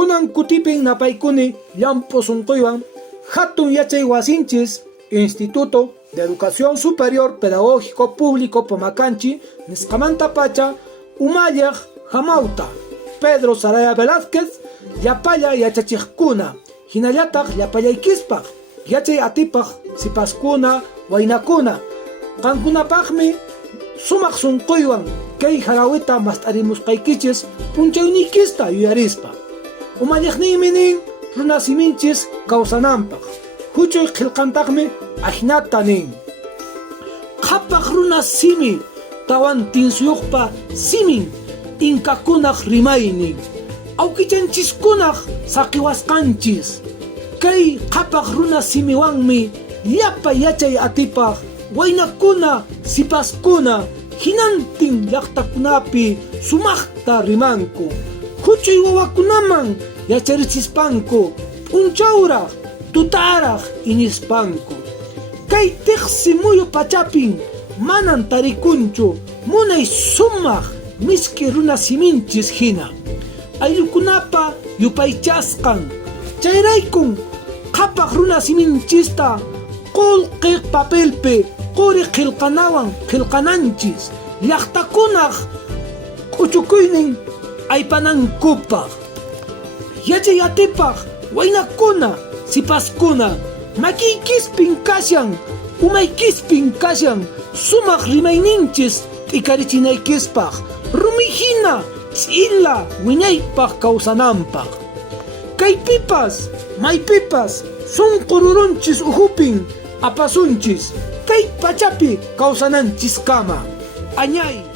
kunan kutipin napaykuni llampu sunquywan hatun yachay wasinchis Instituto de Educación Superior Pedagógico Público Pomacanchi nisqamanta pacha umalliq hamawta Pedro Saraya Velázquez llapalla yachachiqkuna hinallataq llapallaykispak yachay atipaq sipaskuna waynakuna qankunapaqmi sumaq sunquywan kay harawita mast'arimusqaykichis punchayniykista yuyarispa umalliqniymi nin runa siminchis kawsananpaq huchuy qillqantaqmi ahinata nin qhapaq runa simi tawan tinsuyuqpa simin inkakunaq rimaynin awkichanchikkunaq saqiwasqanchis kay qhapaq runa simiwanmi llapa yachay atipaq waynakuna sipaskuna hinantin llaqtakunapi sumaqta rimanku huchuy wawakunaman yacharichispanku p'unchawraq tutaraq inispanku kay tiqsi muyu pachapin manan tarikunchu munay sumaq miski runa siminchis hina ayllukunapa yupaychasqan chayraykun qhapaq runa siminchista qullqiq papelpi quri qillqanawan qillqananchis llaqtakunaq k'uchukuynin aypanankupaq yachay atipaq waynakuna sipaskuna makiykispin kashan umaykispin kashan sumaq rimayninchis t'ikarichinaykispak rumihina ch'ila wiñaypaq kawsananpaq kaypipas maypipas sunqururunchis uhupin apasunchis kay pachapi kawsananchiskama añay